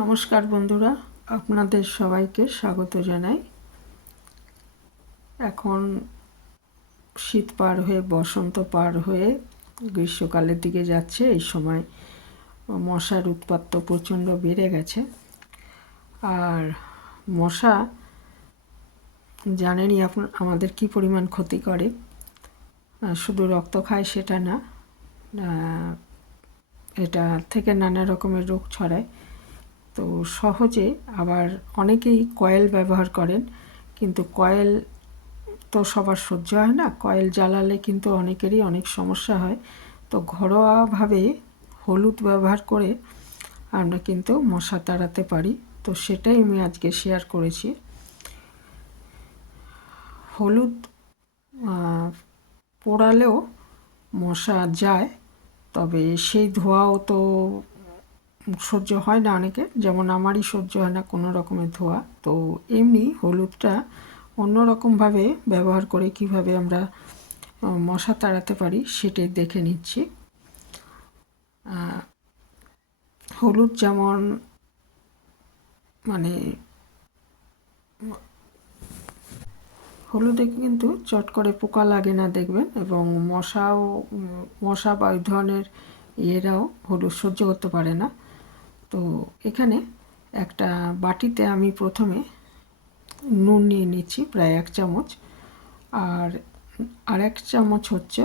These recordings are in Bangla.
নমস্কার বন্ধুরা, আপনাদের সবাইকে স্বাগত জানাই। এখন শীত পার হয়ে বসন্ত পার হয়ে গ্রীষ্মকালের দিকে যাচ্ছে। এই সময় মশার উৎপাত তো প্রচণ্ড বেড়ে গেছে। আর মশা জানেনই আমাদের কি পরিমাণ ক্ষতি করে। শুধু রক্ত খায় সেটা না, এটা থেকে নানা রকমের রোগ ছড়ায়। তো সহজে আবার অনেকেই কয়েল ব্যবহার করেন, কিন্তু কয়েল তো সবার সহ্য হয় না। কয়েল জ্বালালে কিন্তু অনেকেরই অনেক সমস্যা হয়। তো ঘরোয়াভাবে হলুদ ব্যবহার করে আমরা কিন্তু মশা তাড়াতে পারি। তো সেটাই আমি আজকে শেয়ার করেছি। হলুদ পোড়ালেও মশা যায়, তবে সেই ধোঁয়াও তো সহ্য হয় না অনেকে, যেমন আমারই সহ্য হয় না কোনো রকমের ধোঁয়া। তো এমনি হলুদটা অন্যরকমভাবে ব্যবহার করে কিভাবে আমরা মশা তাড়াতে পারি সেটাই দেখে নিচ্ছি। হলুদ যেমন হলুদে কিন্তু চট করে পোকা লাগে না দেখবেন, এবং মশা বা ওই ধরনের ইয়েরাও হলুদ সহ্য করতে পারে না। তো এখানে একটা বাটিতে আমি প্রথমে নুন নিয়ে নিচ্ছি প্রায় 1 চামচ, আর 1 চামচ হচ্ছে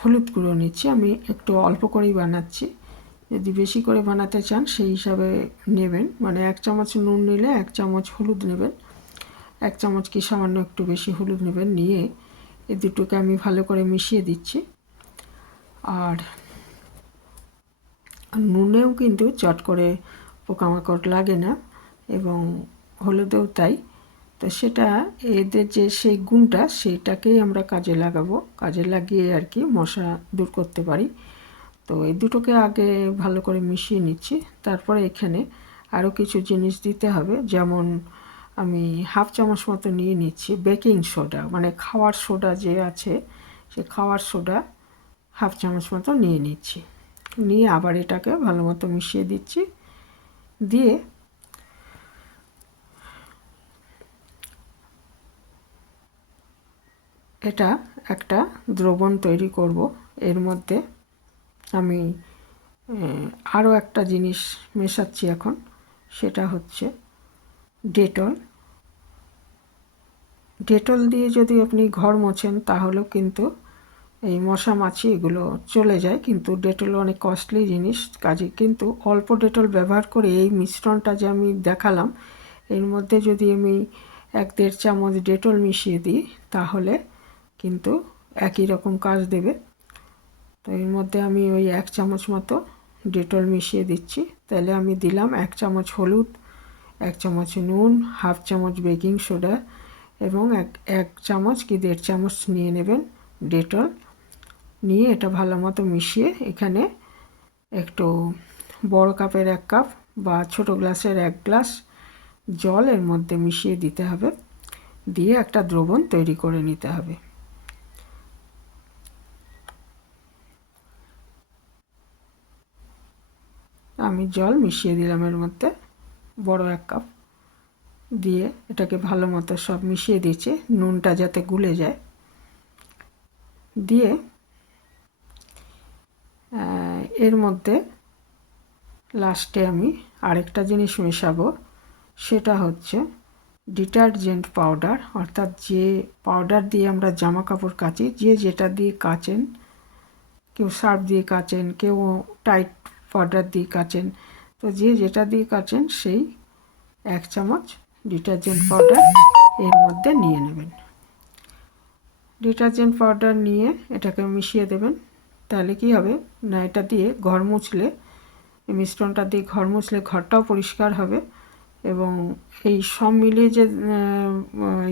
হলুদ গুঁড়ো নিচ্ছি। আমি একটু অল্প করেই বানাচ্ছি, যদি বেশি করে বানাতে চান সেই হিসাবে নেবেন। 1 চামচ নুন নিলে 1 চামচ হলুদ নেবেন, 1 চামচ কি সামান্য একটু বেশি হলুদ নেবেন। নিয়ে এই দুটোকে আমি ভালো করে মিশিয়ে দিচ্ছি। আর নুনেও কিন্তু চট করে পোকামাকড় লাগে না, এবং হলুদেও তাই। তো সেটা এদের যে সেই গুণটা, সেটাকেই আমরা কাজে লাগাবো, কাজে লাগিয়ে আর কি মশা দূর করতে পারি। তো এই দুটোকে আগে ভালো করে মিশিয়ে নিচ্ছি। তারপরে এখানে আরও কিছু জিনিস দিতে হবে, যেমন আমি 1/2 চামচ মতো নিয়ে নিচ্ছি বেকিং সোডা, খাওয়ার সোডা যে আছে, সে খাওয়ার সোডা 1/2 চামচ মতো নিয়ে নিচ্ছি। নিয়ে আবার এটাকে ভালো মতো মিশিয়ে দিচ্ছি। দিয়ে এটা একটা দ্রবণ তৈরি করব। এর মধ্যে আমি আরও একটা জিনিস মেশাচ্ছি এখন, সেটা হচ্ছে ডেটল। ডেটল দিয়ে যদি আপনি ঘর মোছেন তাহলেও কিন্তু এই মশা মাছি এগুলো চলে যায়, কিন্তু ডেটল অনেক কস্টলি জিনিস, কাজে কিন্তু অল্প ডেটল ব্যবহার করে এই মিশ্রণটা যে আমি দেখালাম, এর মধ্যে যদি আমি 1-1.5 চামচ ডেটল মিশিয়ে দিই তাহলে কিন্তু একই রকম কাজ দেবে। তো এর মধ্যে আমি ওই 1 চামচ মতো ডেটল মিশিয়ে দিচ্ছি। তাহলে আমি দিলাম 1 চামচ হলুদ, 1 চামচ নুন, 1/2 চামচ বেকিং সোডা, এবং এক চামচ কি 1.5 চামচ নিয়ে নেবেন ডেটল। নিয়ে এটা ভালো মতো মিশিয়ে এখানে একটু বড় কাপের 1 কাপ বা ছোট গ্লাসের 1 গ্লাস জল এর মধ্যে মিশিয়ে দিতে হবে। দিয়ে একটা দ্রবণ তৈরি করে নিতে হবে। আমি জল মিশিয়ে দিলাম এর মধ্যে, বড় 1 কাপ দিয়ে এটাকে ভালো মতো সব মিশিয়ে দিয়েছি, নুনটা যাতে গুলে যায়। দিয়ে এর মধ্যে লাস্টে আমি আরেকটা জিনিস মেশাবো, সেটা হচ্ছে ডিটারজেন্ট পাউডার। অর্থাৎ যে পাউডার দিয়ে আমরা জামা কাপড় কাচি, যে যেটা দিয়ে কাচেন, কেউ সার্ফ দিয়ে কাচেন, কেউ টাইট পাউডার দিয়ে কাচেন, তো যে যেটা দিয়ে কাচেন সেই 1 চামচ ডিটারজেন্ট পাউডার এর মধ্যে নিয়ে নেবেন। ডিটারজেন্ট পাউডার নিয়ে এটাকে মিশিয়ে দেবেন। তাহলে কি হবে না, এটা দিয়ে ঘর মুছলে, এই মিশ্রণটা দিয়ে ঘর মুছলে ঘরটাও পরিষ্কার হবে, এবং এই সব মিলিয়ে যে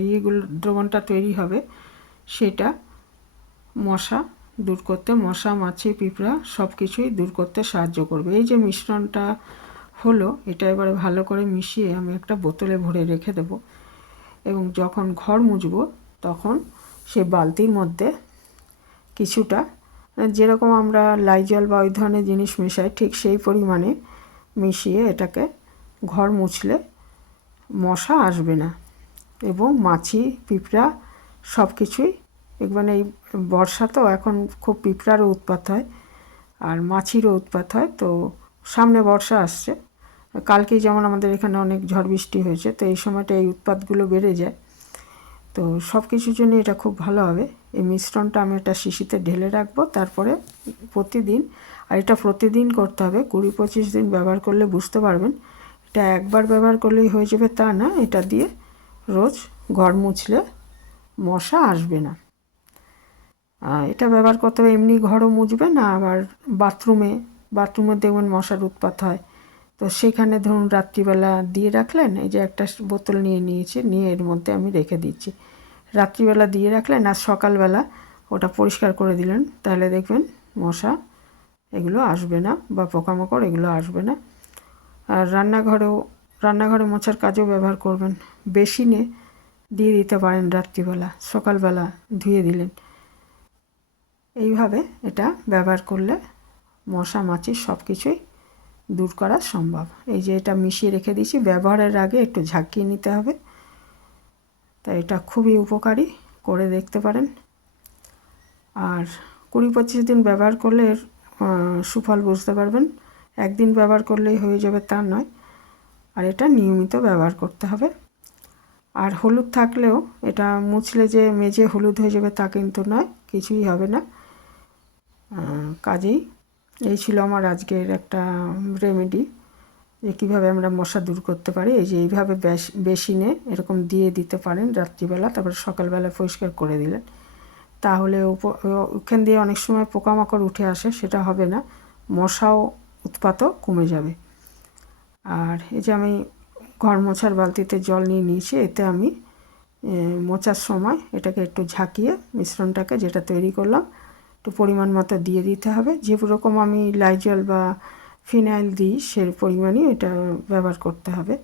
ইয়েগুলো দ্রবণটা তৈরি হবে সেটা মশা দূর করতে, মশা মাছি পিঁপড়া সব কিছুই দূর করতে সাহায্য করবে। এই যে মিশ্রণটা হলো, এটা এবারে ভালো করে মিশিয়ে আমি একটা বোতলে ভরে রেখে দেব, এবং যখন ঘর মুছবো তখন সে বালতির মধ্যে কিছুটা, যেরকম আমরা লাইজল বা ওই ধরনের জিনিস মেশাই ঠিক সেই পরিমাণে মিশিয়ে এটাকে ঘর মুছলে মশা আসবে না এবং মাছি পিঁপড়া সব কিছুই মানে এই বর্ষা তো এখন খুব পিঁপড়ারও উৎপাত হয় আর মাছিরও উৎপাত হয়। তো সামনে বর্ষা আসছে, কালকেই যেমন আমাদের এখানে অনেক ঝড় বৃষ্টি হয়েছে, তো এই সময়টা এই উৎপাতগুলো বেড়ে যায়। তো সব কিছুর জন্য এটা খুব ভালো হবে। এই মিশ্রণটা আমি একটা শিশিতে ঢেলে রাখবো, তারপরে প্রতিদিন, আর এটা প্রতিদিন করতে হবে, 20-25 দিন ব্যবহার করলে বুঝতে পারবেন। এটা একবার ব্যবহার করলেই হয়ে যাবে তা না, এটা দিয়ে রোজ ঘর মুছলে মশা আসবে না। এটা ব্যবহার করতে হবে, এমনি ঘরও মুছবে না, আবার বাথরুমে দেখবেন মশার উৎপাত হয়। তো সেখানে ধরুন রাত্রিবেলা দিয়ে রাখলেন, এই যে একটা বোতল নিয়েছি, নিয়ে এর মধ্যে আমি রেখে দিচ্ছি। রাত্রিবেলা দিয়ে রাখলেন আর সকালবেলা ওটা পরিষ্কার করে দিলেন, তাহলে দেখবেন মশা এগুলো আসবে না বা পোকামাকড় এগুলো আসবে না। আর রান্নাঘরে মোছার কাজেও ব্যবহার করবেন। বেসিনে দিয়ে দিতে পারেন রাত্রিবেলা, সকালবেলা ধুয়ে দিলেন। এইভাবে এটা ব্যবহার করলে মশা মাছি সব কিছুই দূর করা সম্ভব। এই যে এটা মিশিয়ে রেখে দিয়েছি, ব্যবহারের আগে একটু ঝাঁকিয়ে নিতে হবে। তাই এটা খুবই উপকারী, করে দেখতে পারেন। আর 20-25 দিন ব্যবহার করলে এর সুফল বুঝতে পারবেন। একদিন ব্যবহার করলেই হয়ে যাবে তা নয়, আর এটা নিয়মিত ব্যবহার করতে হবে। আর হলুদ থাকলেও এটা মুছলে যে মেজে হলুদ হয়ে যাবে তা কিন্তু নয়, কিছুই হবে না। কাজেই এই ছিল আমার আজকের একটা রেমেডি, যে কীভাবে আমরা মশা দূর করতে পারি। এই যে এইভাবে বেসিনে এরকম দিয়ে দিতে পারেন রাত্রিবেলা, তারপরে সকালবেলা পরিষ্কার করে দিলেন, তাহলে ওখান দিয়ে অনেক সময় পোকামাকড় উঠে আসে, সেটা হবে না, মশাও উৎপাতও কমে যাবে। আর এই যে আমি ঘর মোছার বালতিতে জল নিয়ে নিয়েছি, এতে আমি মোছার সময় এটাকে একটু ঝাঁকিয়ে মিশ্রণটাকে যেটা তৈরি করলাম একটু পরিমাণ মতো দিয়ে দিতে হবে। যে রকম আমি লাইজল বা ফিনাইল দিই সে পরিমাণই এটা ব্যবহার করতে হবে।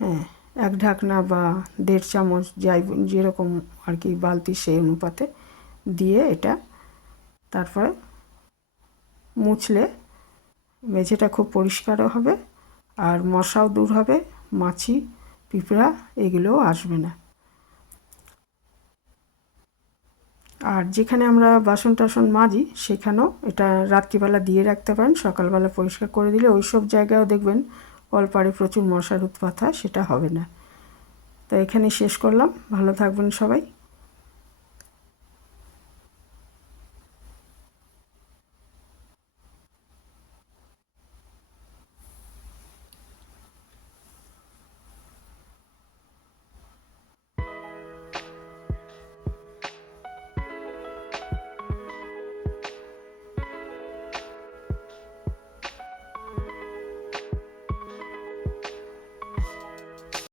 হ্যাঁ, 1 ঢাকনা বা 1.5 চামচ যাই যেরকম আর কি বালতি সেই অনুপাতে দিয়ে এটা তারপরে মুছলে মেঝেটা খুব পরিষ্কারও হবে আর মশাও দূর হবে, মাছি পিঁপড়া এগুলোও আসবে না। আর যেখানে আমরা বাসন টাসন মাজি সেখানেও এটা রাত্রিবেলা দিয়ে রাখতে পারেন, সকালবেলা পরিষ্কার করে দিলে ওই সব জায়গায়ও দেখবেন কলপাড়ে প্রচুর মশার উৎপাত হয়, সেটা হবে না। তো এখানে শেষ করলাম, ভালো থাকবেন সবাই।